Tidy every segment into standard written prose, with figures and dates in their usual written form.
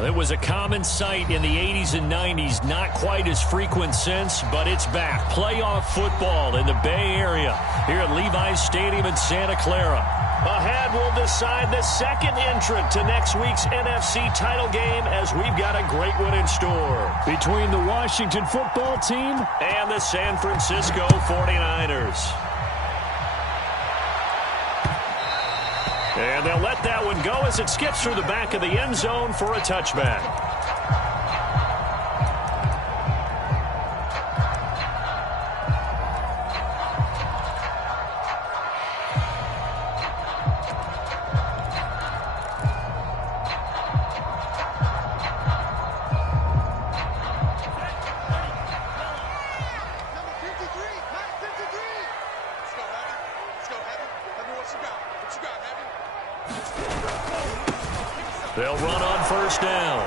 It was a common sight in the 80s and 90s, not quite as frequent since, but it's back. Playoff football in the Bay Area here at Levi's Stadium in Santa Clara. Ahead, we'll decide the second entrant to next week's NFC title game as we've got a great one in store. Between the Washington football team and the San Francisco 49ers. And they'll let that one go as it skips through the back of the end zone for a touchback. They'll run on first down.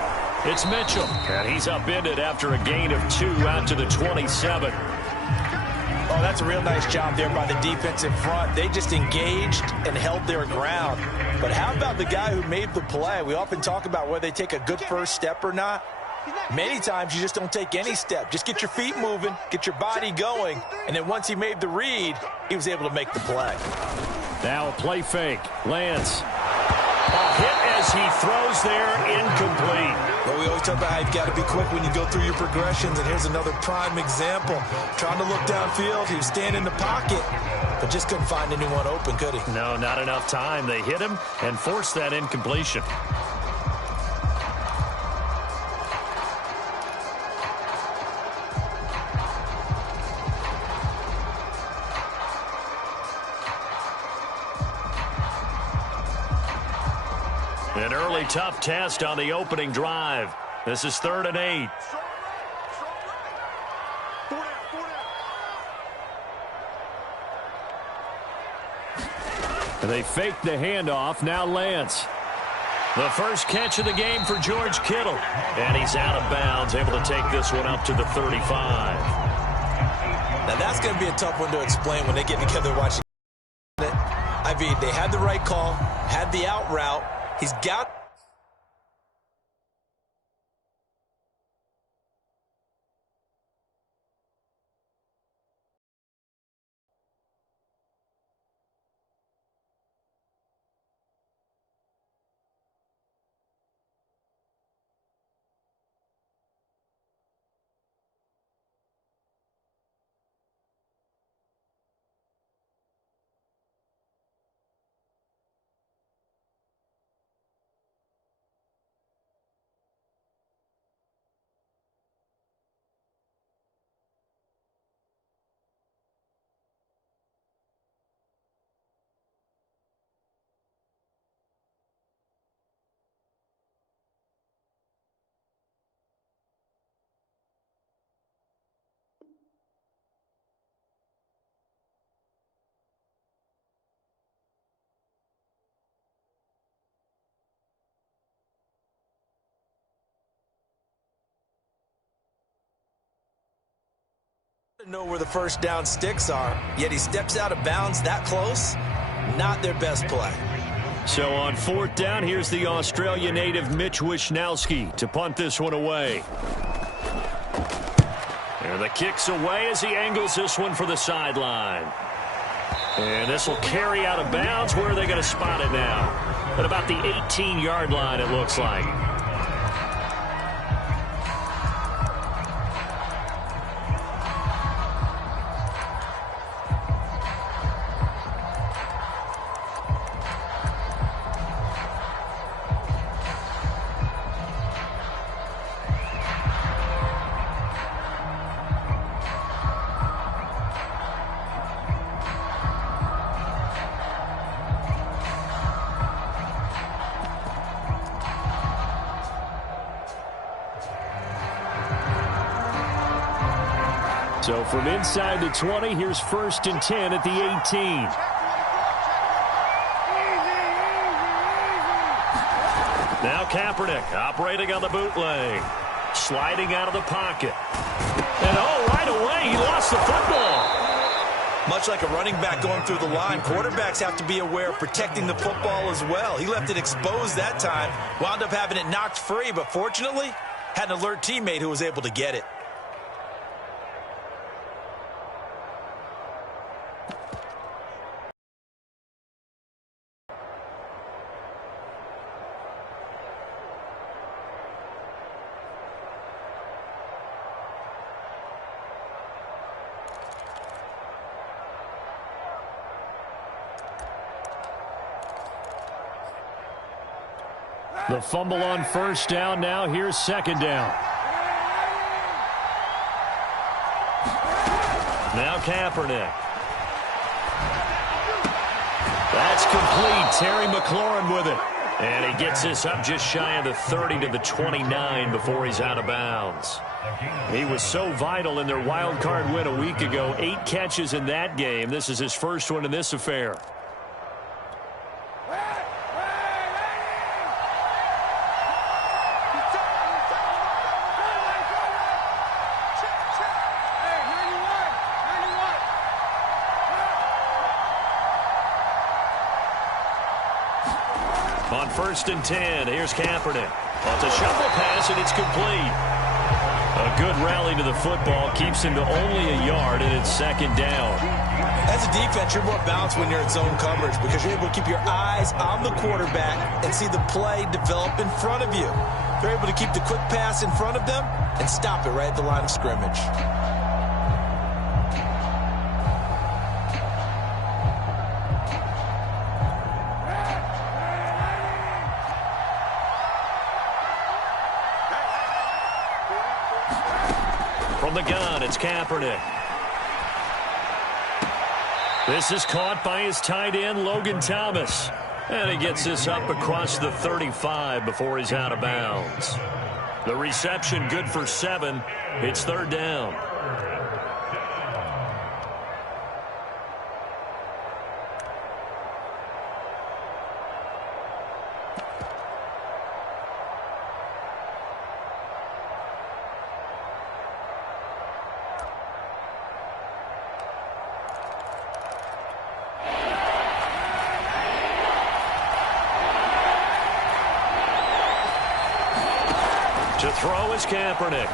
It's Mitchell, and he's upended after a gain of 2 out to the 27. Oh, that's a real nice job there by the defensive front. They just engaged and held their ground. But how about the guy who made the play? We often talk about whether they take a good first step or not. Many times you just don't take any step. Just get your feet moving, get your body going, and then once he made the read, he was able to make the play. Now a play fake. Lance. A hit as he throws there, incomplete. Well, we always talk about how you've got to be quick when you go through your progressions, and here's another prime example. Trying to look downfield, he was standing in the pocket, but just couldn't find anyone open, could he? No, not enough time. They hit him and forced that incompletion. An early tough test on the opening drive. This is 3rd and 8. They fake the handoff. Now Lance. The first catch of the game for George Kittle. And he's out of bounds, able to take this one up to the 35. Now that's going to be a tough one to explain when they get together watching it. I mean, they had the right call, had the out route. He's got... know where the first down sticks are, yet he steps out of bounds that close. Not their best play. So on 4th down, here's the Australia native Mitch Wishnowski to punt this one away. And the kick's away as he angles this one for the sideline. And this will carry out of bounds. Where are they going to spot it now? At about the 18-yard line, it looks like. So from inside the 20, here's 1st and 10 at the 18. Now Kaepernick operating on the bootleg. Sliding out of the pocket. And oh, right away, he lost the football. Much like a running back going through the line, quarterbacks have to be aware of protecting the football as well. He left it exposed that time, wound up having it knocked free, but fortunately, had an alert teammate who was able to get it. The fumble on first down now. Here's second down. Now Kaepernick. That's complete. Terry McLaurin with it. And he gets this up just shy of the 30 to the 29 before he's out of bounds. He was so vital in their wild card win a week ago. 8 catches in that game. This is his first one in this affair. On 1st and 10, here's Kaepernick. Well, it's a shuffle pass, and it's complete. A good rally to the football keeps him to only a yard, and it's second down. As a defense, you're more balanced when you're in zone coverage because you're able to keep your eyes on the quarterback and see the play develop in front of you. They're able to keep the quick pass in front of them and stop it right at the line of scrimmage. From the gun, it's Kaepernick. This is caught by his tight end, Logan Thomas. And he gets this up across the 35 before he's out of bounds. The reception good for 7. It's third down. To throw is Kaepernick.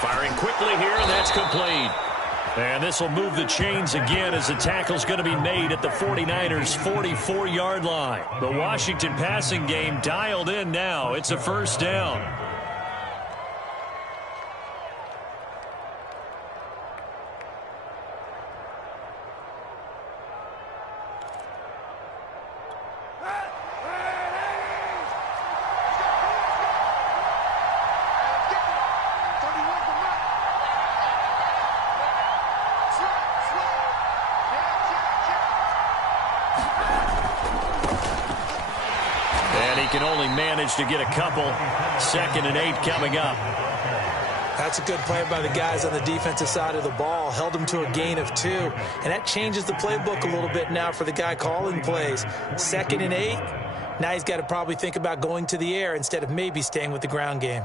Firing quickly here, and that's complete. And this will move the chains again as the tackle's going to be made at the 49ers' 44-yard line. The Washington passing game dialed in now. It's a first down. Can only manage to get a couple. 2nd and 8 coming up. That's a good play by the guys on the defensive side of the ball. Held them to a gain of 2. And that changes the playbook a little bit now for the guy calling plays. 2nd and 8. Now he's got to probably think about going to the air instead of maybe staying with the ground game.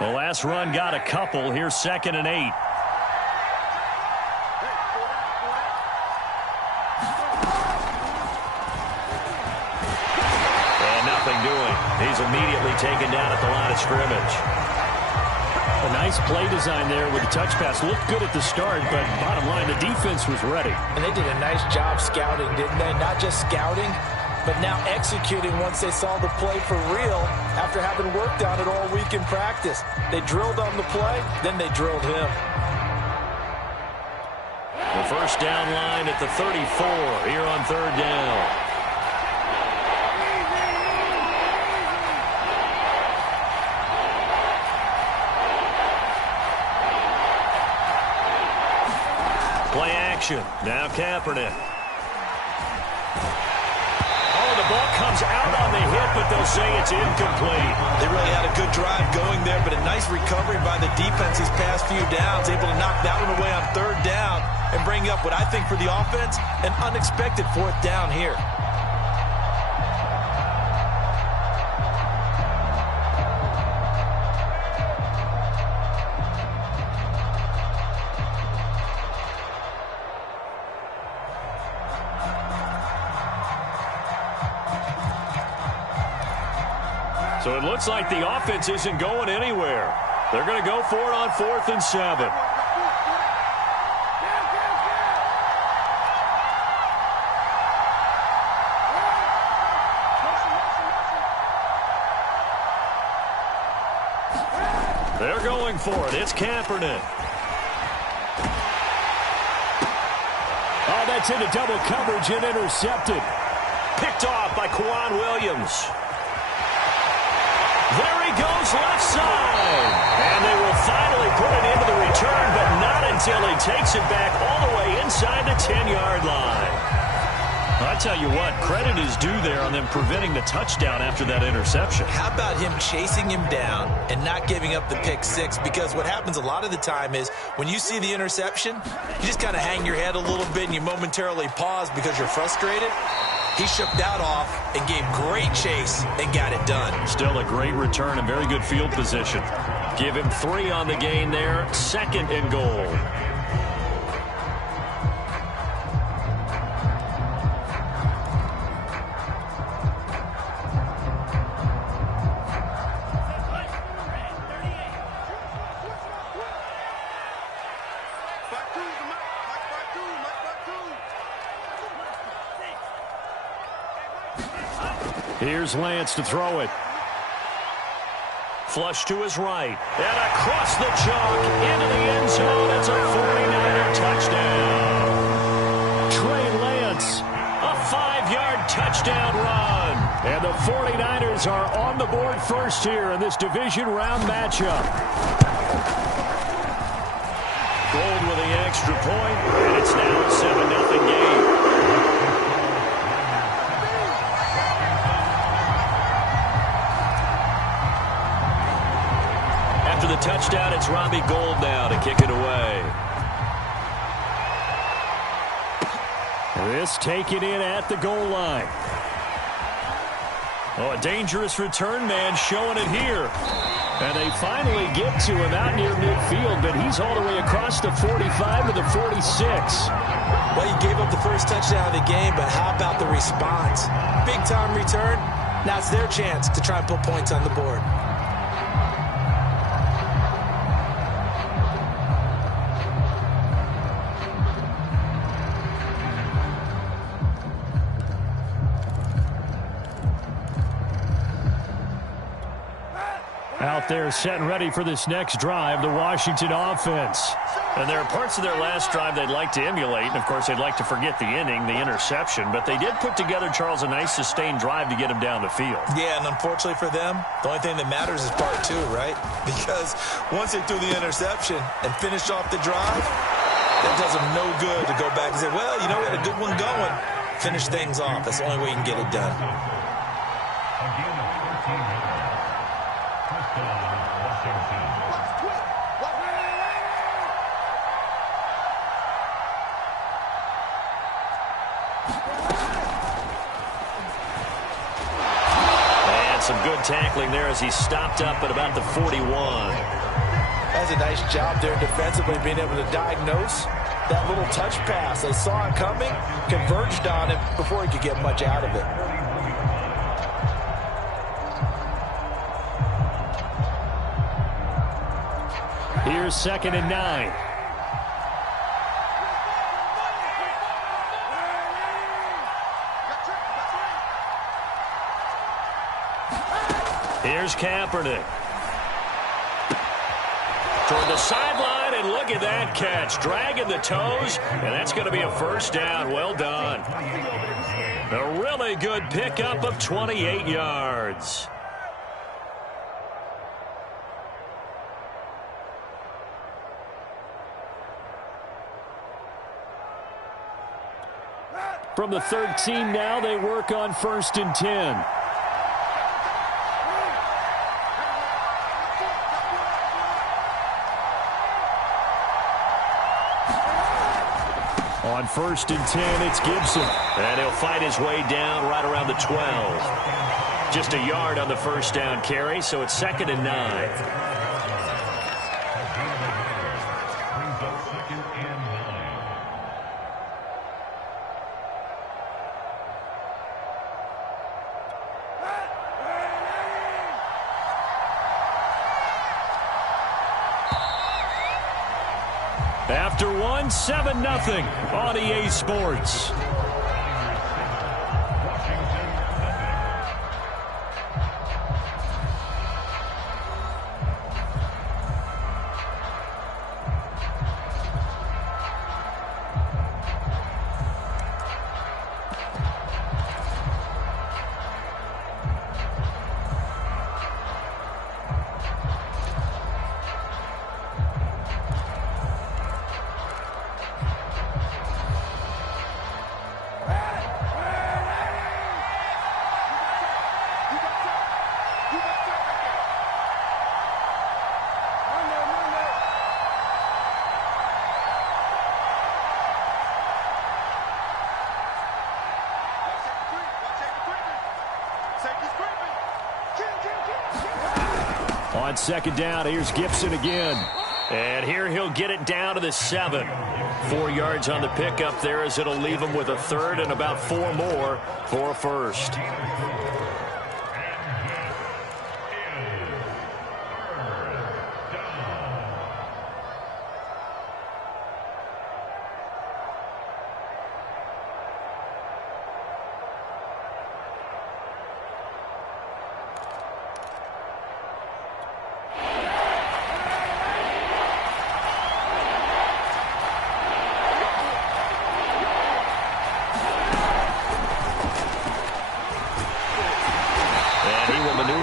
The last run got a couple. Here's 2nd and 8. And nothing doing. He's immediately taken down at the line of scrimmage. A nice play design there with the touch pass. Looked good at the start, but bottom line, the defense was ready. And they did a nice job scouting, didn't they? Not just scouting, but now executing once they saw the play for real after having worked on it all week in practice. They drilled on the play, then they drilled him. The first down line at the 34 here on third down. Play action. Now Kaepernick. Oh, the the ball comes out on the hit, but they'll say it's incomplete. They really had a good drive going there, but a nice recovery by the defense these past few downs, able to knock that one away on third down and bring up what I think for the offense, an unexpected fourth down here. So it looks like the offense isn't going anywhere. They're going to go for it on 4th and 7. They're going for it. It's Kaepernick. Oh, that's into double coverage and intercepted. Picked off by Kwan Williams. There he goes, left side. And they will finally put it into the return, but not until he takes it back all the way inside the 10-yard line. I tell you what, credit is due there on them preventing the touchdown after that interception. How about him chasing him down and not giving up the pick six? Because what happens a lot of the time is when you see the interception, you just kind of hang your head a little bit and you momentarily pause because you're frustrated. He shook that off and gave great chase and got it done. Still a great return and very good field position. Give him 3 on the gain there. 2nd and goal. Here's Lance to throw it. Flush to his right. And across the chalk into the end zone. It's a 49er touchdown. Trey Lance, a 5-yard touchdown run. And the 49ers are on the board first here in this division round matchup. Gold with the extra point, and it's now a 7-0 game. After the touchdown, it's Robbie Gould now to kick it away. This taken in at the goal line. Oh, a dangerous return man showing it here. And they finally get to him out near midfield, but he's all the way across the 45 to the 46. Well, you gave up the first touchdown of the game, but how about the response? Big-time return. Now it's their chance to try and put points on the board. Out there set and ready for this next drive, the Washington offense. And there are parts of their last drive they'd like to emulate. And, of course, they'd like to forget the inning, the interception. But they did put together, Charles, a nice sustained drive to get him down the field. Yeah, and unfortunately for them, the only thing that matters is part 2, right? Because once they threw the interception and finished off the drive, that does them no good to go back and say, well, you know, we had a good one going. Finish things off. That's the only way you can get it done. Some good tackling there as he stopped up at about the 41. That's a nice job there defensively, being able to diagnose that little touch pass. They saw it coming, converged on it before he could get much out of it. Here's 2nd and 9. Here's Kaepernick. Toward the sideline, and look at that catch. Dragging the toes, and that's going to be a first down. Well done. A really good pickup of 28 yards. From the 13 now, they work on 1st and 10. On 1st and 10, it's Gibson. And he'll fight his way down right around the 12. Just a yard on the first down carry, so it's 2nd and 9. After one, 7-0 on EA Sports. On 2nd down, here's Gibson again. And here he'll get it down to the 7. 4 yards on the pickup there as it'll leave him with a 3rd and about 4 more for a 1st.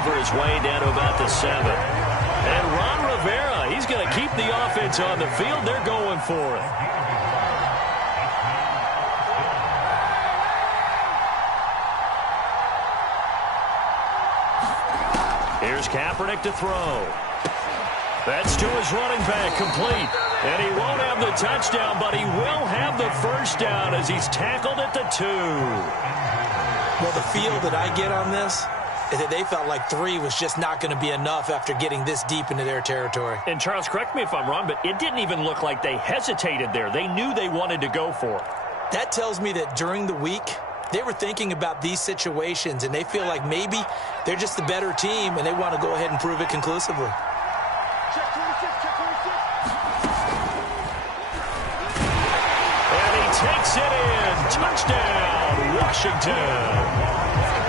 His way down to about the 7. And Ron Rivera, he's going to keep the offense on the field. They're going for it. Here's Kaepernick to throw. That's to his running back, complete. And he won't have the touchdown, but he will have the 1st down as he's tackled at the 2. Well, the feel that I get on this is that they felt like 3 was just not going to be enough after getting this deep into their territory. And Charles, correct me if I'm wrong, but it didn't even look like they hesitated there. They knew they wanted to go for it. That tells me that during the week, they were thinking about these situations, and they feel like maybe they're just the better team, and they want to go ahead and prove it conclusively. And he takes it in. Touchdown, Washington.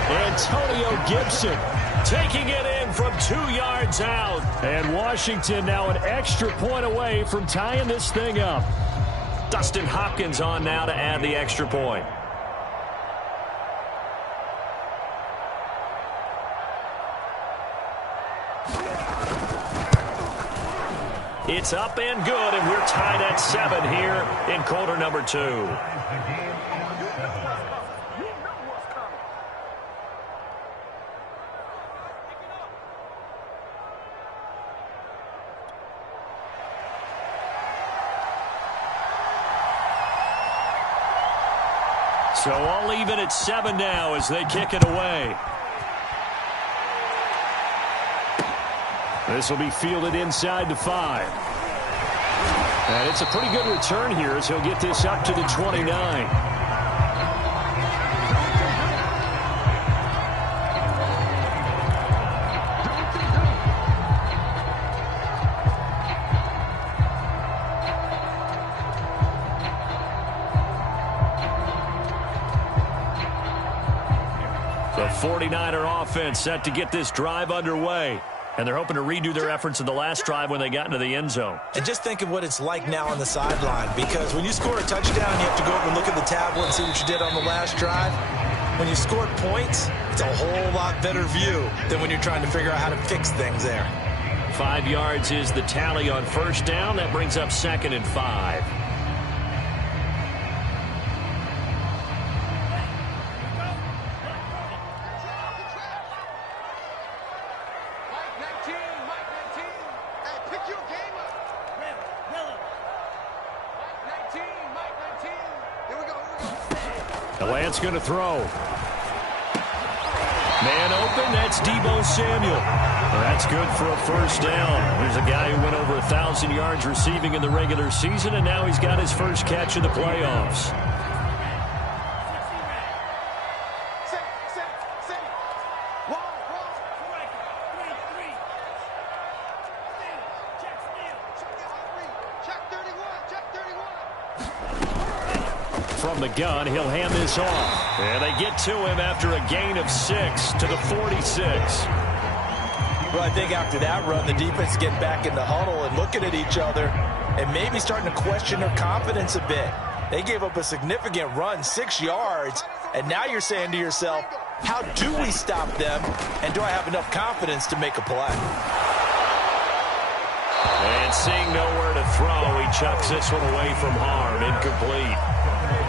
Antonio Gibson taking it in from 2 yards out. And Washington now an extra point away from tying this thing up. Dustin Hopkins on now to add the extra point. It's up and good, and we're tied at 7 here in quarter number 2. So all even at 7 now as they kick it away. This will be fielded inside the 5. And it's a pretty good return here as he'll get this up to the 29. The 49er offense set to get this drive underway. And they're hoping to redo their efforts in the last drive when they got into the end zone. And just think of what it's like now on the sideline, because when you score a touchdown, you have to go over and look at the tablet and see what you did on the last drive. When you scored points, it's a whole lot better view than when you're trying to figure out how to fix things there. 5 yards is the tally on first down. That brings up 2nd and 5. The Lance going to throw. Man open, that's Deebo Samuel. That's good for a first down. There's a guy who went over 1,000 yards receiving in the regular season, and now he's got his first catch in the playoffs. From the gun, he'll hand this off. And they get to him after a gain of 6 to the 46. Well, I think after that run, the defense getting back in the huddle and looking at each other and maybe starting to question their confidence a bit. They gave up a significant run, 6 yards, and now you're saying to yourself, how do we stop them, and do I have enough confidence to make a play? And seeing nowhere to throw, he chucks this one away from harm, incomplete.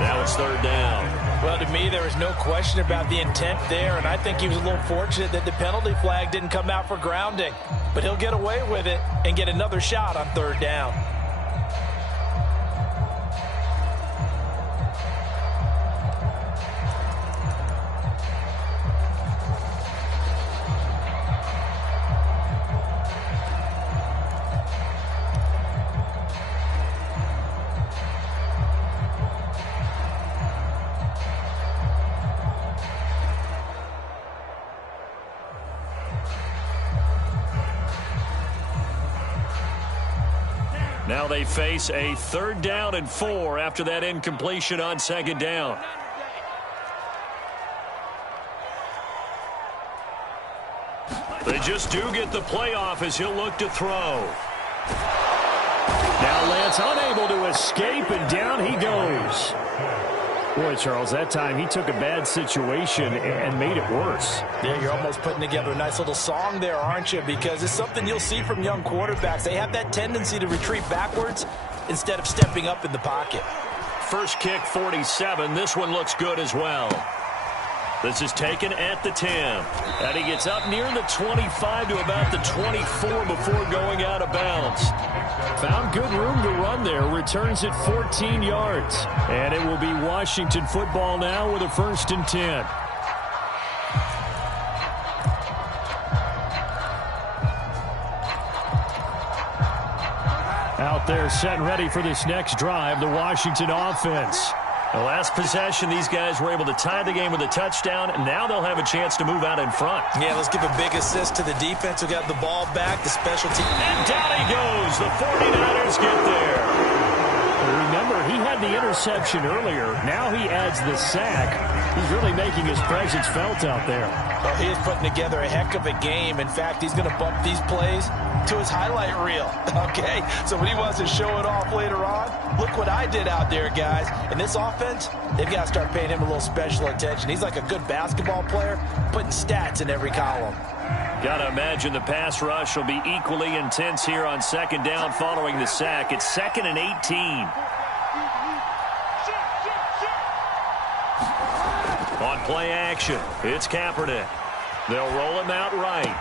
Now it's third down. Well, to me, there is no question about the intent there, and I think he was a little fortunate that the penalty flag didn't come out for grounding. But he'll get away with it and get another shot on third down. Now they face a 3rd down and 4 after that incompletion on 2nd down. They just do get the playoff as he'll look to throw. Now Lance unable to escape, and down he goes. Boy, Charles, that time he took a bad situation and made it worse. Yeah, you're almost putting together a nice little song there, aren't you? Because it's something you'll see from young quarterbacks. They have that tendency to retreat backwards instead of stepping up in the pocket. First kick, 47. This one looks good as well. This is taken at the 10. And he gets up near the 25 to about the 24 before going out of bounds. Found good room to run there. Returns it 14 yards. And it will be Washington football now with a 1st and 10. Out there set and ready for this next drive, the Washington offense. The last possession, these guys were able to tie the game with a touchdown, and now they'll have a chance to move out in front. Yeah, let's give a big assist to the defense who got the ball back, the special team. And down he goes. The 49ers get there. Remember, he had the interception earlier. Now he adds the sack. He's really making his presence felt out there. Well, he is putting together a heck of a game. In fact, he's going to bump these plays to his highlight reel. Okay, so when he wants to show it off later on, look what I did out there, guys. In this offense, they've got to start paying him a little special attention. He's like a good basketball player, putting stats in every column. Got to imagine the pass rush will be equally intense here on 2nd down following the sack. It's 2nd and 18. On play action, it's Kaepernick. They'll roll him out right.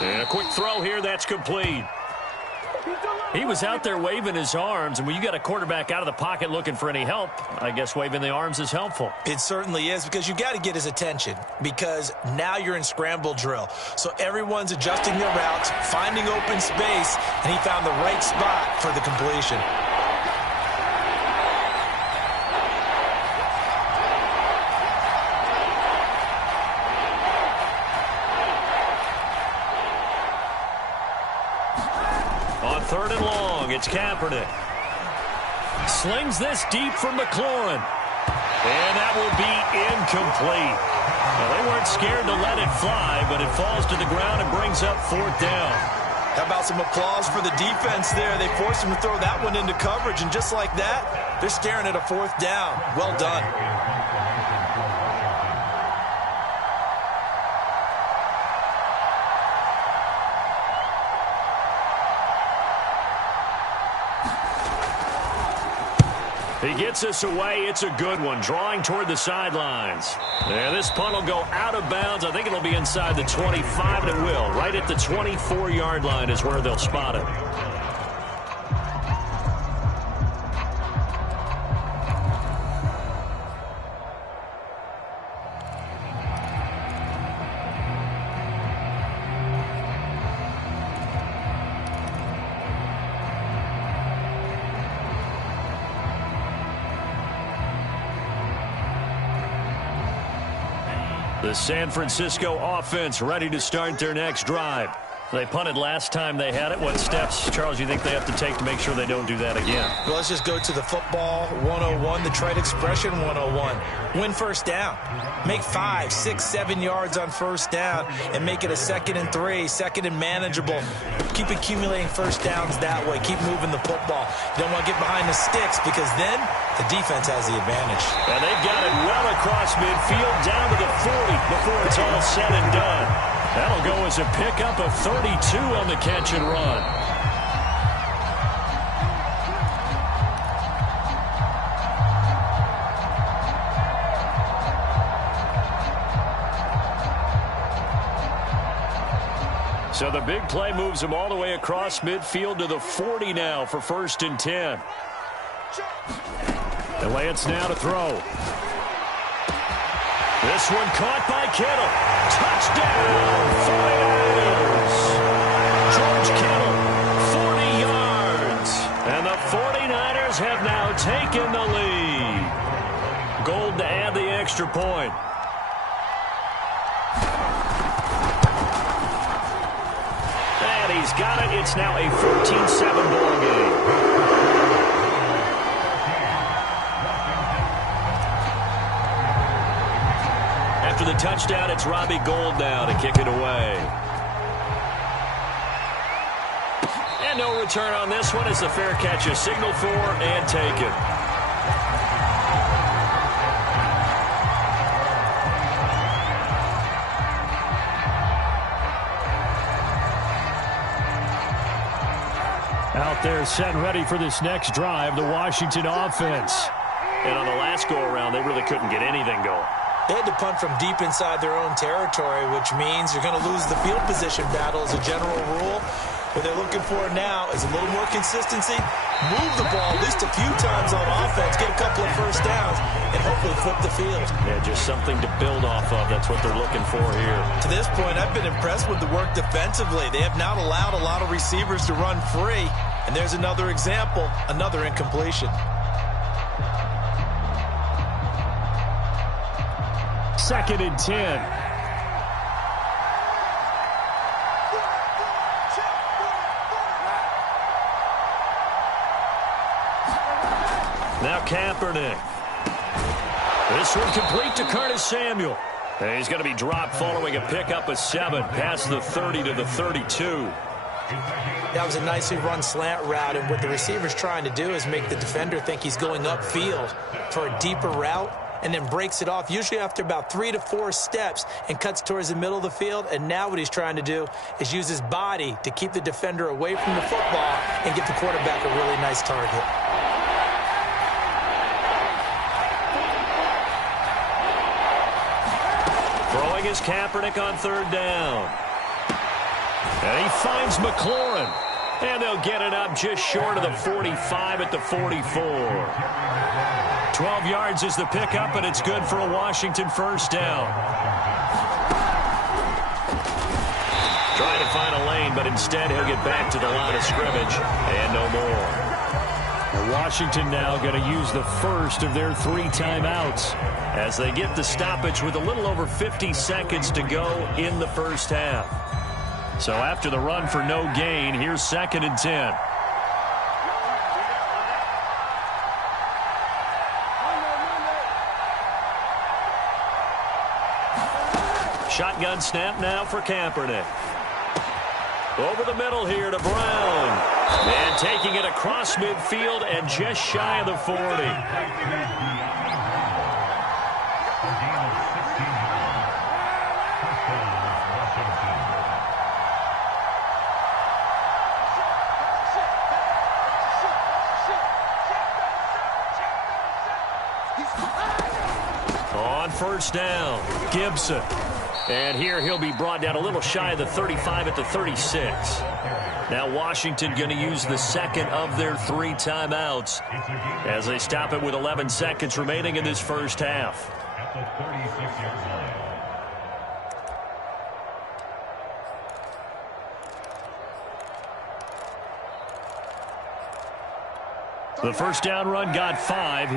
And a quick throw here, that's complete. He was out there waving his arms, and when you got a quarterback out of the pocket looking for any help, I guess waving the arms is helpful. It certainly is, because you got to get his attention, because now you're in scramble drill. So everyone's adjusting their routes, finding open space, and he found the right spot for the completion. On 3rd and long, it's Kaepernick. Slings this deep for McLaurin. And that will be incomplete. Well, they weren't scared to let it fly, but it falls to the ground and brings up 4th down. How about some applause for the defense there? They forced him to throw that one into coverage, and just like that, they're staring at a 4th down. Well done. He gets us away. It's a good one. Drawing toward the sidelines. And this punt will go out of bounds. I think it'll be inside the 25, and it will. Right at the 24-yard line is where they'll spot it. The San Francisco offense ready to start their next drive. They punted last time they had it. What steps, Charles, you think they have to take to make sure they don't do that again? Well, let's just go to the football 101, the trade expression 101. Win first down. Make 5, 6, 7 yards on first down and make it a 2nd and 3, 2nd and manageable. Keep accumulating first downs that way. Keep moving the football. You don't want to get behind the sticks because then the defense has the advantage. And they've got it well across midfield down to the 40 before it's all said and done. That'll go as a pickup of 32 on the catch and run. So the big play moves them all the way across midfield to the 40 now for 1st and 10. And Lance now to throw. This one caught by Kittle. Touchdown, 49ers. George Kittle, 40 yards. And the 49ers have now taken the lead. Gold to add the extra point. And he's got it. It's now a 14-7 ball game. After the touchdown, it's Robbie Gould now to kick it away. And no return on this one as the fair catch is signaled for and taken. Out there set and ready for this next drive, the Washington offense. And on the last go-around, they really couldn't get anything going. They had to punt from deep inside their own territory, which means you're going to lose the field position battle as a general rule. What they're looking for now is a little more consistency, move the ball at least a few times on offense, get a couple of first downs, and hopefully flip the field. Yeah, just something to build off of. That's what they're looking for here. To this point, I've been impressed with the work defensively. They have not allowed a lot of receivers to run free. And there's another example, another incompletion. Second and 10. Now Kaepernick. This one complete to Curtis Samuel. And he's going to be dropped following a pickup of 7 past the 30 to the 32. That was a nicely run slant route, and what the receiver's trying to do is make the defender think he's going upfield for a deeper route, and then breaks it off, usually after about 3 to 4 steps, and cuts towards the middle of the field. And now what he's trying to do is use his body to keep the defender away from the football and get the quarterback a really nice target. Throwing is Kaepernick on 3rd down. And he finds McLaurin. And they'll get it up just short of the 45 at the 44. 12 yards is the pickup, and it's good for a Washington first down. Trying to find a lane, but instead he'll get back to the line of scrimmage, and no more. And Washington now going to use the first of their 3 timeouts as they get the stoppage with a little over 50 seconds to go in the first half. So after the run for no gain, here's 2nd and 10. Shotgun snap now for Kaepernick. Over the middle here to Brown. And taking it across midfield and just shy of the 40. On first down, Gibson. And here he'll be brought down a little shy of the 35 at the 36. Now Washington going to use the second of their 3 timeouts as they stop it with 11 seconds remaining in this first half. The first down run got 5.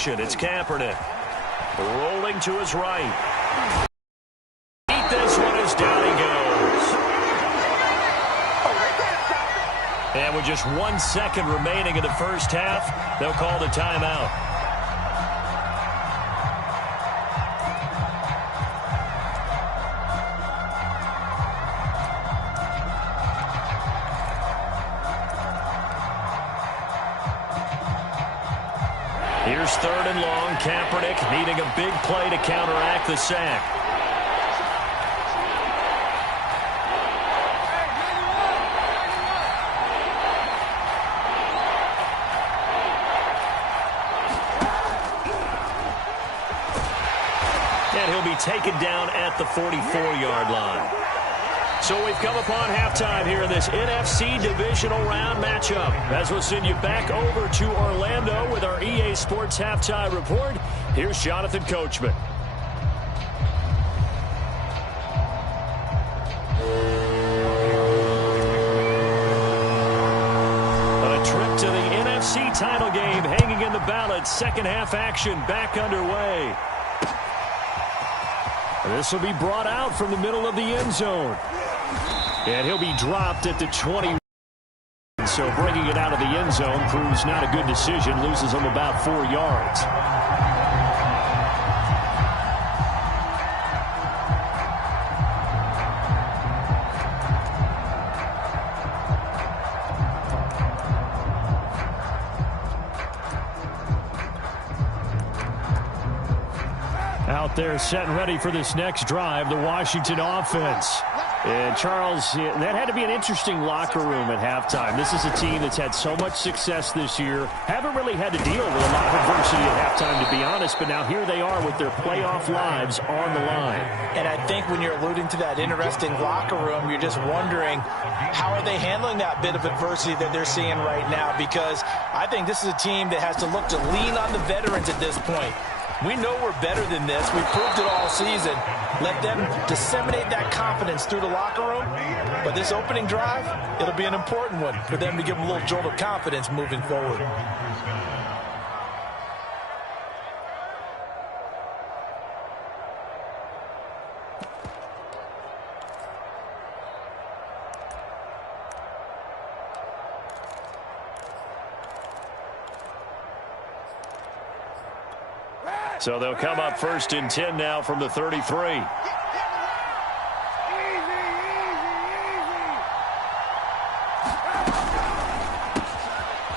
action. It's Kaepernick. Rolling to his right. This one is down he goes. And with just 1 second remaining in the first half, they'll call the timeout. Here's 3rd and long. Kaepernick needing a big play to counteract the sack. And he'll be taken down at the 44-yard line. So we've come upon halftime here in this NFC divisional round matchup. As we'll send you back over to Orlando with our EA Sports Halftime Report, here's Jonathan Coachman. A trip to the NFC title game hanging in the balance. Second half action back underway. This will be brought out from the middle of the end zone. And he'll be dropped at the 20. So bringing it out of the end zone proves not a good decision. Loses him about 4 yards. Out there set and ready for this next drive, the Washington offense. And, Charles, that had to be an interesting locker room at halftime. This is a team that's had so much success this year. Haven't really had to deal with a lot of adversity at halftime, to be honest. But now here they are with their playoff lives on the line. And I think when you're alluding to that interesting locker room, you're just wondering how are they handling that bit of adversity that they're seeing right now? Because I think this is a team that has to look to lean on the veterans at this point. We know we're better than this. We proved it all season. Let them disseminate that confidence through the locker room. But this opening drive, it'll be an important one for them to give them a little jolt of confidence moving forward. So they'll come up 1st and 10 now from the 33.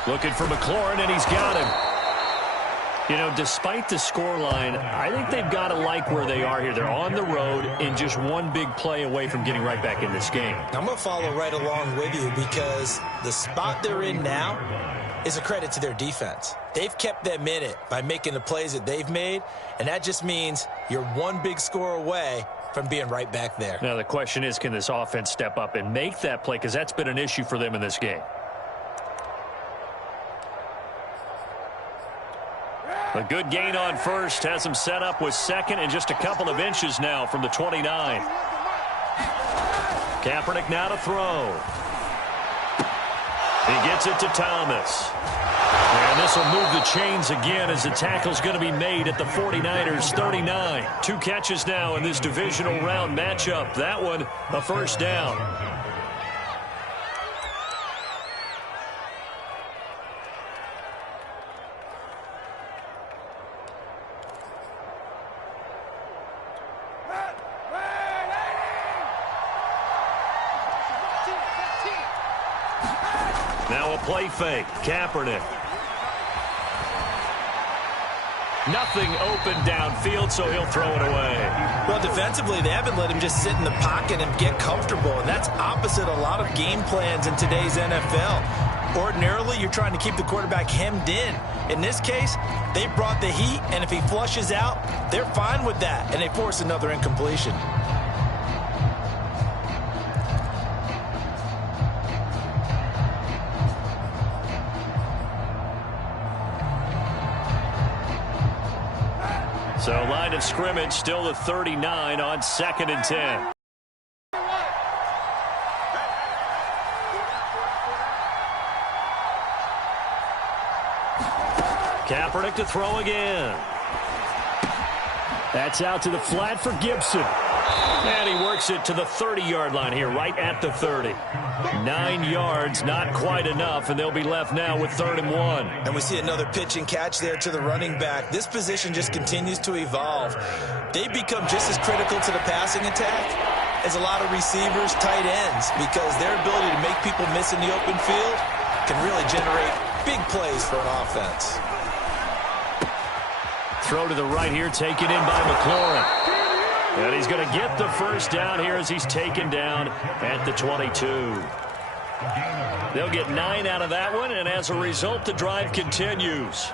Looking for McLaurin, and he's got him. You know, despite the scoreline, I think they've got to like where they are here. They're on the road and just one big play away from getting right back in this game. I'm going to follow right along with you because the spot they're in now is a credit to their defense. They've kept them in it by making the plays that they've made, and that just means you're one big score away from being right back there. Now the question is, can this offense step up and make that play? Because that's been an issue for them in this game. A good gain on first has him set up with 2nd and just a couple of inches now from the 29. Kaepernick now to throw. He gets it to Thomas. And this will move the chains again as the tackle's going to be made at the 49ers 39. 2 catches now in this divisional round matchup. That one a first down. Now a play fake. Kaepernick. Nothing open downfield, so he'll throw it away. Well, defensively, they haven't let him just sit in the pocket and get comfortable, and that's opposite a lot of game plans in today's NFL. Ordinarily, you're trying to keep the quarterback hemmed in. In this case, they brought the heat, and if he flushes out, they're fine with that, and they force another incompletion. So line of scrimmage still the 39 on 2nd and 10. Kaepernick to throw again. That's out to the flat for Gibson. And he works it to the 30-yard line here, right at the 30. 9 yards, not quite enough, and they'll be left now with 3rd and 1. And we see another pitch and catch there to the running back. This position just continues to evolve. They become just as critical to the passing attack as a lot of receivers, tight ends, because their ability to make people miss in the open field can really generate big plays for an offense. Throw to the right here, taken in by McLaurin. And he's going to get the first down here as he's taken down at the 22. They'll get 9 out of that one, and as a result, the drive continues.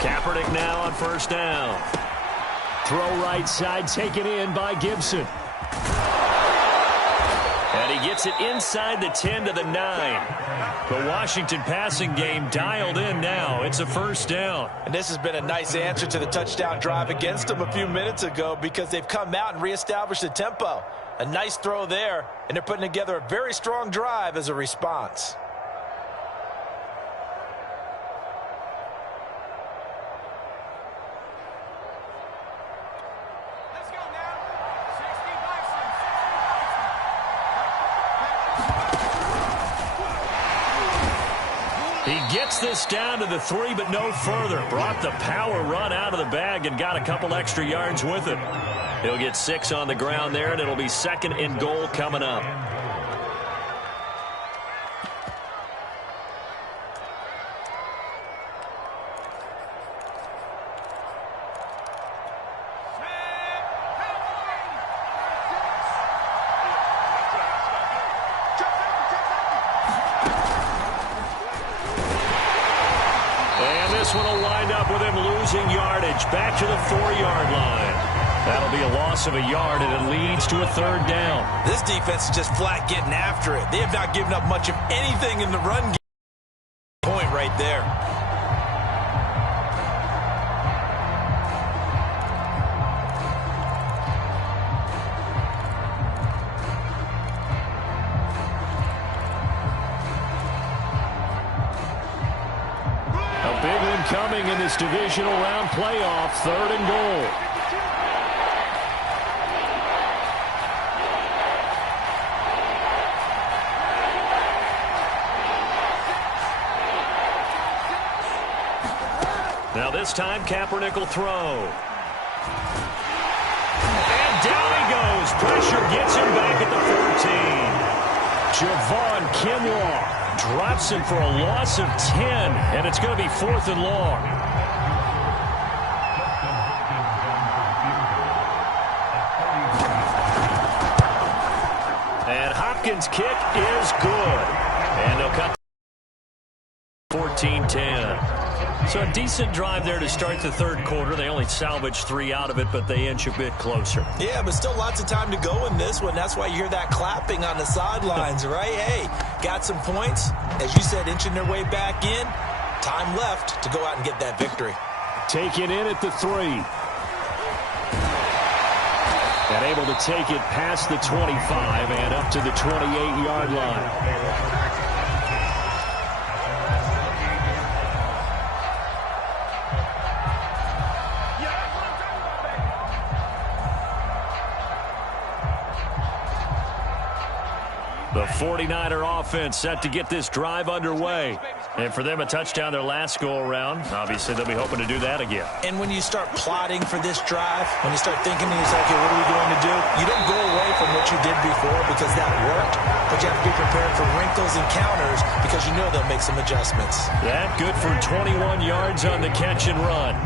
Kaepernick now on first down. Throw right side, taken in by Gibson. And he gets it inside the 10 to the 9. The Washington passing game dialed in now. It's a first down. And this has been a nice answer to the touchdown drive against them a few minutes ago because they've come out and reestablished the tempo. A nice throw there, and they're putting together a very strong drive as a response. He gets this down to the 3, but no further. Brought the power run out of the bag and got a couple extra yards with it. He'll get 6 on the ground there, and it'll be 2nd and goal coming up. This one will wind up with him losing yardage back to the 4-yard line. That'll be a loss of a yard, and it leads to a 3rd down. This defense is just flat getting after it. They have not given up much of anything in the run game. Point right there. Big one coming in this divisional round playoff, 3rd and goal. Now this time Kaepernick will throw. And down he goes. Pressure gets him back at the 14. Javon Kinlaw drops him for a loss of 10, and it's going to be 4th and long. And Hopkins' kick is good. And they'll cut 14-10. So a decent drive there to start the 3rd quarter. They only salvaged 3 out of it, but they inch a bit closer. Yeah, but still lots of time to go in this one. That's why you hear that clapping on the sidelines, right? Hey, got some points. As you said, inching their way back in. Time left to go out and get that victory. Taken in at the 3. And able to take it past the 25 and up to the 28-yard line. The 49er offense set to get this drive underway. And for them, a touchdown their last go-around. Obviously, they'll be hoping to do that again. And when you start plotting for this drive, when you start thinking to yourself, okay, what are we going to do? You don't go away from what you did before because that worked, but you have to be prepared for wrinkles and counters because you know they'll make some adjustments. That good for 21 yards on the catch and run.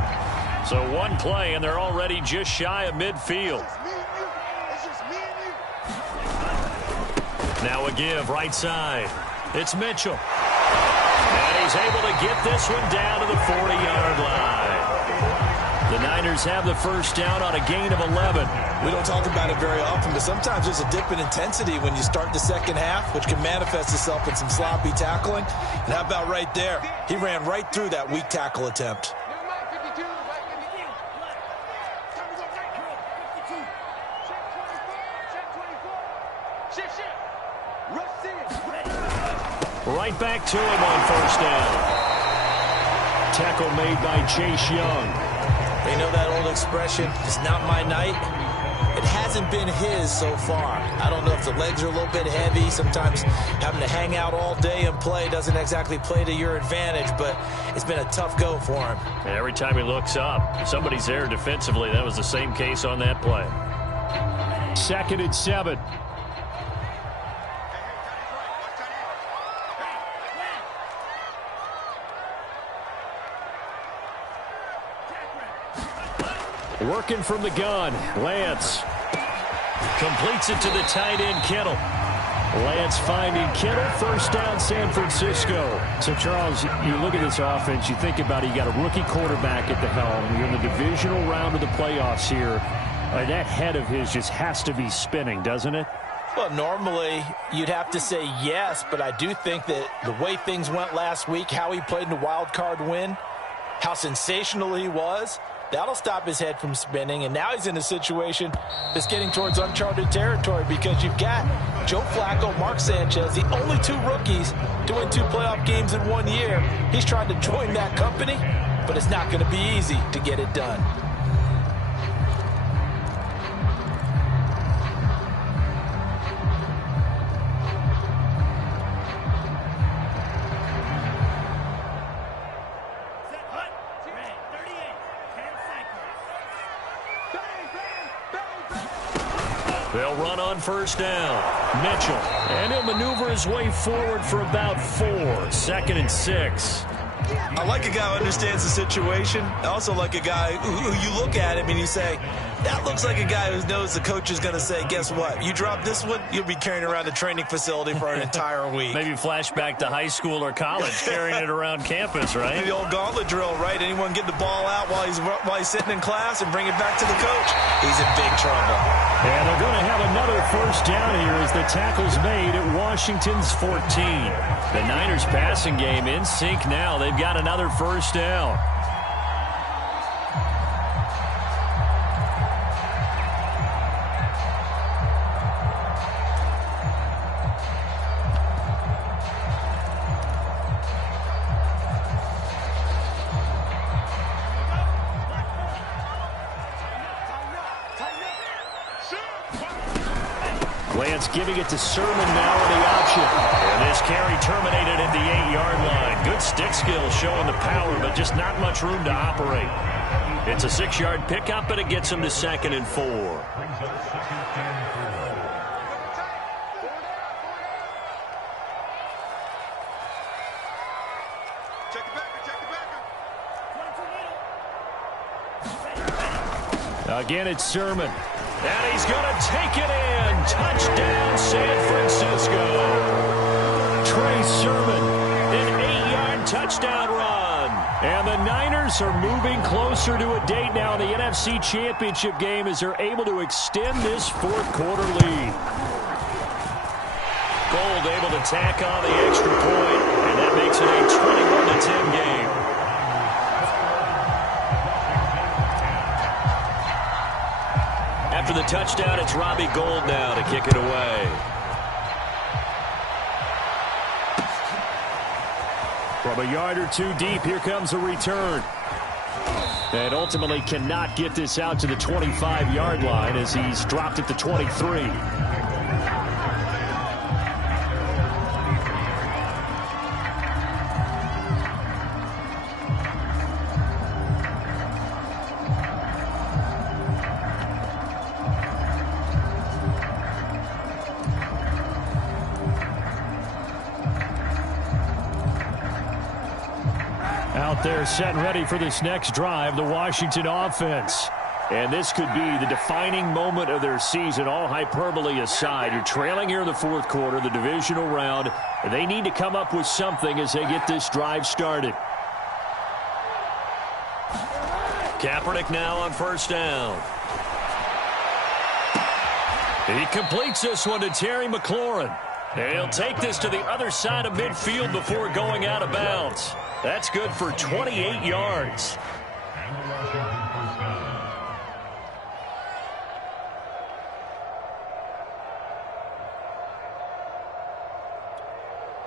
So one play, and they're already just shy of midfield. Now a give right side. It's Mitchell. And he's able to get this one down to the 40-yard line. The Niners have the first down on a gain of 11. We don't talk about it very often, but sometimes there's a dip in intensity when you start the second half, which can manifest itself in some sloppy tackling. And how about right there? He ran right through that weak tackle attempt. Right back to him on first down. Tackle made by Chase Young. They know that old expression, it's not my night. It hasn't been his so far. I don't know if the legs are a little bit heavy. Sometimes having to hang out all day and play doesn't exactly play to your advantage, but it's been a tough go for him. And every time he looks up, somebody's there defensively. That was the same case on that play. 2nd and 7. Working from the gun, Lance completes it to the tight end, Kittle. Lance finding Kittle, first down, San Francisco. So, Charles, you look at this offense, you think about it, you got a rookie quarterback at the helm. You're in the divisional round of the playoffs here. That head of his just has to be spinning, doesn't it? Well, normally you'd have to say yes, but I do think that the way things went last week, how he played in the wild card win, how sensational he was, that'll stop his head from spinning, and now he's in a situation that's getting towards uncharted territory because you've got Joe Flacco, Mark Sanchez, the only 2 rookies to win 2 playoff games in 1 year. He's trying to join that company, but it's not going to be easy to get it done. They'll run on first down. Mitchell. And he'll maneuver his way forward for about 4. 2nd and 6. I like a guy who understands the situation. I also like a guy who you look at him and you say, that looks like a guy who knows the coach is going to say, guess what? You drop this one, you'll be carrying around the training facility for an entire week. Maybe flashback to high school or college, carrying it around campus, right? Maybe the old gauntlet drill, right? Anyone get the ball out while he's sitting in class and bring it back to the coach? He's in big trouble. And they're going to have another first down here as the tackle's made at Washington's 14. The Niners passing game in sync now. They've got another first down. Lance giving it to Sermon now on the option. And this carry terminated at the 8-yard line. Good stick skill showing the power, but just not much room to operate. It's a 6-yard pickup, and it gets him to 2nd and 4. Again, it's Sermon. And he's going to take it in. Touchdown, San Francisco. Trey Sermon. An 8-yard touchdown run. And the Niners are moving closer to a date now in the NFC Championship game as they're able to extend this 4th quarter lead. Gold able to tack on the extra point, and that makes it a 21-10 game. After the touchdown, it's Robbie Gould now to kick it away. From a yard or 2 deep, here comes a return. And ultimately cannot get this out to the 25-yard line as he's dropped at the 23. Out there set and ready for this next drive, the Washington offense. And this could be the defining moment of their season, all hyperbole aside. You're trailing here in the 4th quarter, the divisional round. And they need to come up with something as they get this drive started. Kaepernick now on first down. He completes this one to Terry McLaurin. And he'll take this to the other side of midfield before going out of bounds. That's good for 28 yards.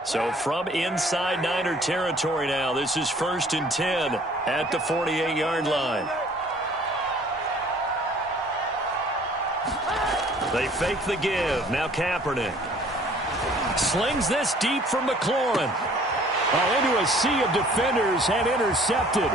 So from inside Niner territory now, this is 1st and 10 at the 48-yard line. They fake the give. Now Kaepernick slings this deep from McLaurin. Into a sea of defenders and intercepted.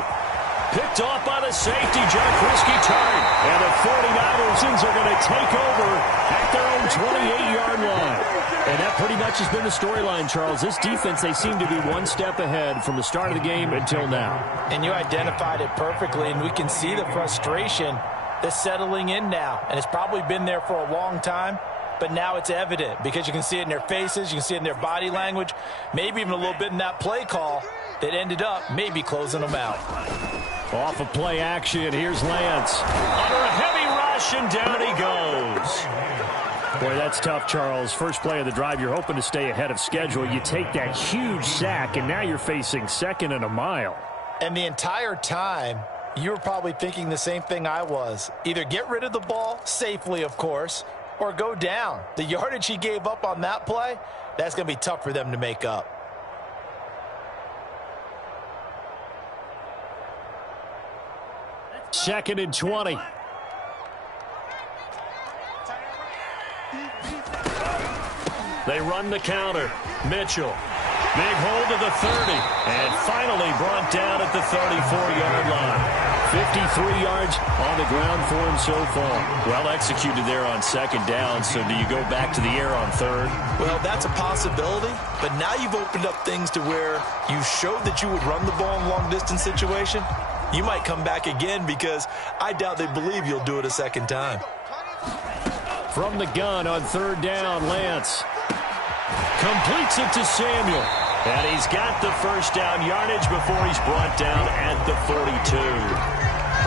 Picked off by the safety, Jack Risky turn. And the 49ers are going to take over at their own 28-yard line. And that pretty much has been the storyline, Charles. This defense, they seem to be one step ahead from the start of the game until now. And you identified it perfectly, and we can see the frustration that's settling in now. And it's probably been there for a long time, but now it's evident because you can see it in their faces, you can see it in their body language, maybe even a little bit in that play call that ended up maybe closing them out. Off of play action, here's Lance. Under a heavy rush, and down he goes. Boy, that's tough, Charles. First play of the drive, you're hoping to stay ahead of schedule. You take that huge sack, and now you're facing 2nd and a mile. And the entire time, you were probably thinking the same thing I was. Either get rid of the ball, safely, of course, or go down. The yardage he gave up on that play, that's going to be tough for them to make up. Second and 20. They run the counter. Mitchell. Big hold of the 30. And finally brought down at the 34-yard line. 53 yards on the ground for him so far. Well executed there on 2nd down. So do you go back to the air on 3rd? Well, that's a possibility. But now you've opened up things to where you showed that you would run the ball in a long-distance situation. You might come back again because I doubt they believe you'll do it a 2nd time. From the gun on 3rd down, Lance completes it to Samuel. And he's got the first down yardage before he's brought down at the 42.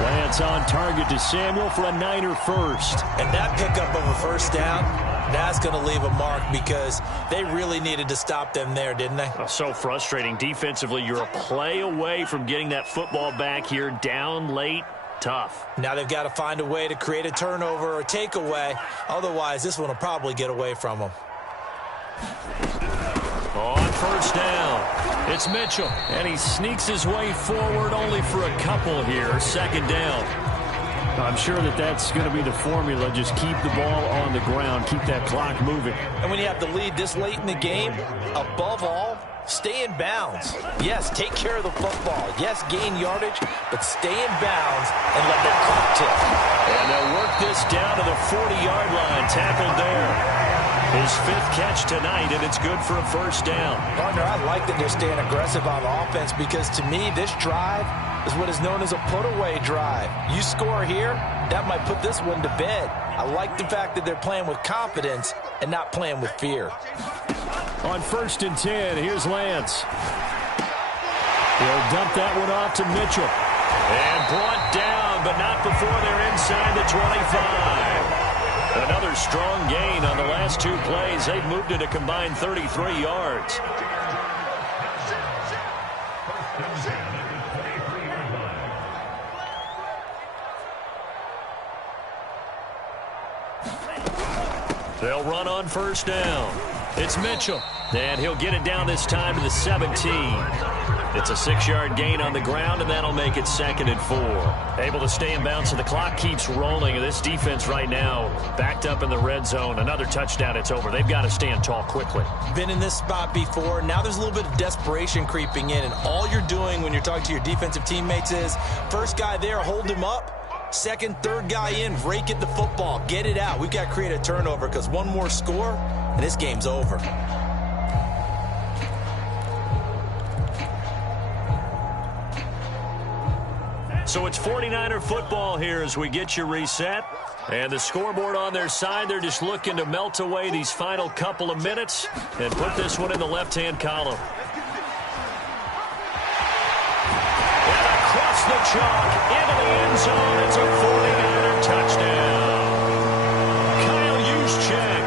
Lance on target to Samuel for a Niner first. And that pickup of a first down, that's going to leave a mark because they really needed to stop them there, didn't they? Oh, so frustrating. Defensively, you're a play away from getting that football back here down late. Tough. Now they've got to find a way to create a turnover or a takeaway. Otherwise, this one will probably get away from them. On first down, it's Mitchell. And he sneaks his way forward only for a couple here. 2nd down. I'm sure that that's going to be the formula. Just keep the ball on the ground. Keep that clock moving. And when you have the lead this late in the game, above all, stay in bounds. Yes, take care of the football. Yes, gain yardage, but stay in bounds and let that clock tick. And they'll work this down to the 40-yard line. Tackled there. His 5th catch tonight, and it's good for a first down. Partner, I like that they're staying aggressive on offense because, to me, this drive is what is known as a put-away drive. You score here, that might put this one to bed. I like the fact that they're playing with confidence and not playing with fear. On 1st and 10, here's Lance. He'll dump that one off to Mitchell. And brought down, but not before they're inside the 25. Another strong gain on the last 2 plays. They've moved it a combined 33 yards. They'll run on first down. It's Mitchell. And he'll get it down this time to the 17. It's a 6-yard gain on the ground, and that'll make it 2nd and 4. Able to stay in bounds, so the clock keeps rolling. And this defense right now backed up in the red zone. Another touchdown, it's over. They've got to stand tall quickly. Been in this spot before. Now there's a little bit of desperation creeping in, and all you're doing when you're talking to your defensive teammates is first guy there, hold him up. 2nd, 3rd guy in, rake at the football. Get it out. We've got to create a turnover because one more score, and this game's over. So it's 49er football here as we get you reset. And the scoreboard on their side, they're just looking to melt away these final couple of minutes and put this one in the left-hand column. And across the chalk, into the end zone. It's a 49er touchdown. Kyle Juszczyk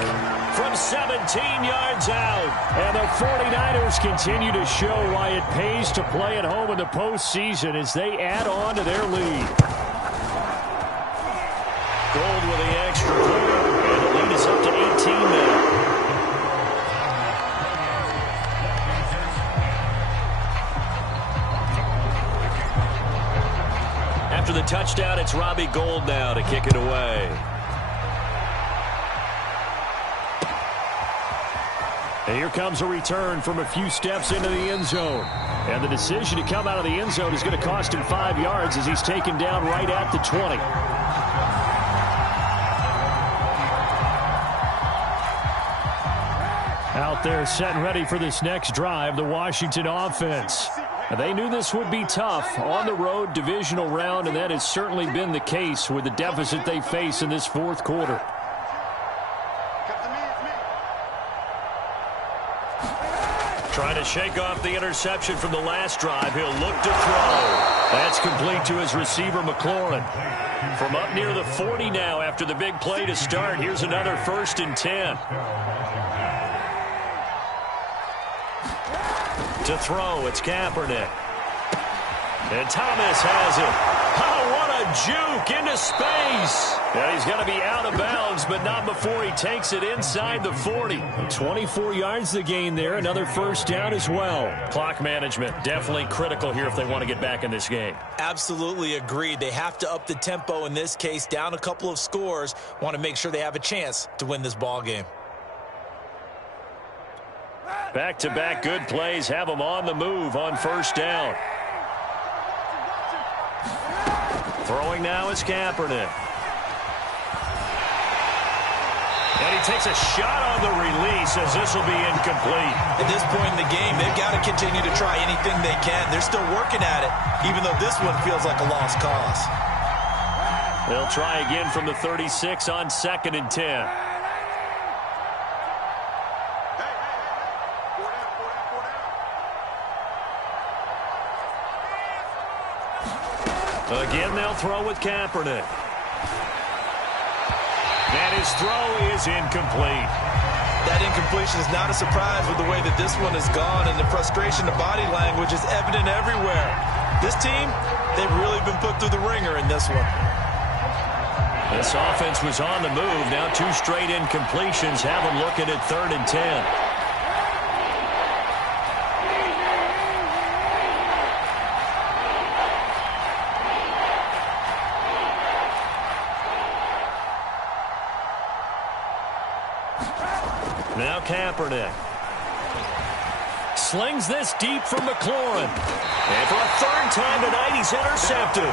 from 17 yards out. And the 49ers continue to show why it pays to play at home in the postseason as they add on to their lead. Gold with the extra point, and the lead is up to 18 now. After the touchdown, it's Robbie Gould now to kick it away. And here comes a return from a few steps into the end zone. And the decision to come out of the end zone is going to cost him 5 yards as he's taken down right at the 20. Out there set and ready for this next drive, the Washington offense. They knew this would be tough on the road, divisional round, and that has certainly been the case with the deficit they face in this fourth quarter. Trying to shake off the interception from the last drive. He'll look to throw. That's complete to his receiver, McLaurin. From up near the 40 now after the big play to start. Here's another 1st and 10. To throw, it's Kaepernick. And Thomas has it. Oh, what a juke into space. And he's going to be out of bounds, but not before he takes it inside the 40. 24 yards to gain there. Another 1st down as well. Clock management, definitely critical here if they want to get back in this game. Absolutely agreed. They have to up the tempo in this case, down a couple of scores. Want to make sure they have a chance to win this ball game. Back-to-back good plays have them on the move on 1st down. Throwing now is Kaepernick. And he takes a shot on the release as this will be incomplete. At this point in the game, they've got to continue to try anything they can. They're still working at it, even though this one feels like a lost cause. They'll try again from the 36 on 2nd and 10. Again, they'll throw with Kaepernick. And his throw is incomplete. That incompletion is not a surprise with the way that this one has gone, and the frustration, the body language is evident everywhere. This team, they've really been put through the ringer in this one. This offense was on the move. Now 2 straight incompletions have them looking at 3rd and 10. Now Kaepernick. Slings this deep from McLaurin. And for a 3rd time tonight, he's intercepted.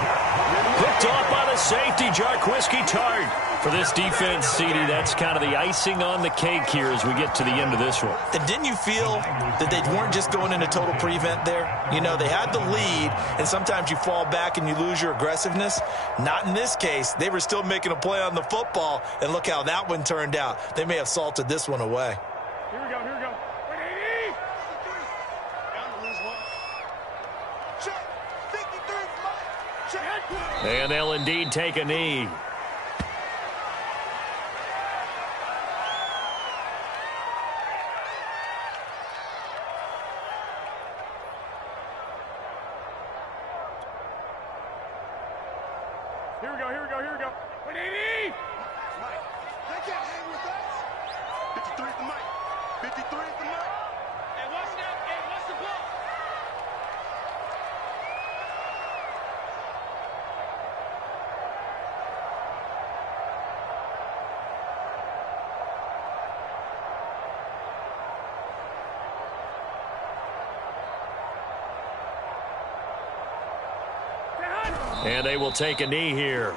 Picked off by the safety, Jarquiski Tart. For this defense, CD, that's kind of the icing on the cake here as we get to the end of this one. And didn't you feel that they weren't just going into total prevent there? You know, they had the lead, and sometimes you fall back and you lose your aggressiveness. Not in this case. They were still making a play on the football, and look how that one turned out. They may have salted this one away. Here we go, here we go. And they'll indeed take a knee. Here we go, here we go, here we go. 180! Mike, they can't hang with us. 53 at the mic. 53 at the mic. Hey, watch that. Hey, watch the ball. And they will take a knee here.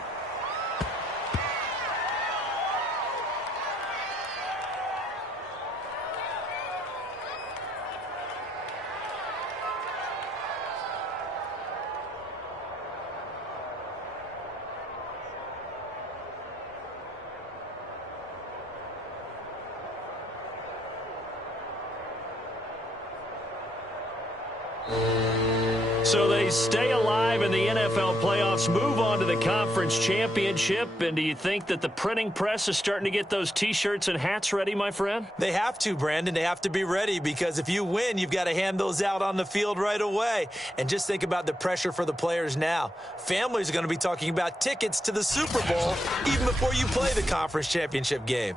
So they stay alive in the NFL Let's move on to the conference championship. And do you think that the printing press is starting to get those T-shirts and hats ready, my friend? They have to, Brandon. They have to be ready because if you win, you've got to hand those out on the field right away. And just think about the pressure for the players now. Families are going to be talking about tickets to the Super Bowl even before you play the conference championship game.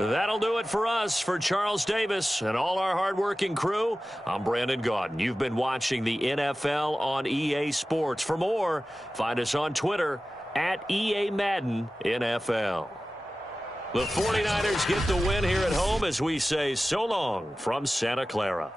That'll do it for us. For Charles Davis and all our hardworking crew, I'm Brandon Gaudin. You've been watching the NFL on EA Sports. For more, find us on Twitter at EA Madden NFL. The 49ers get the win here at home as we say so long from Santa Clara.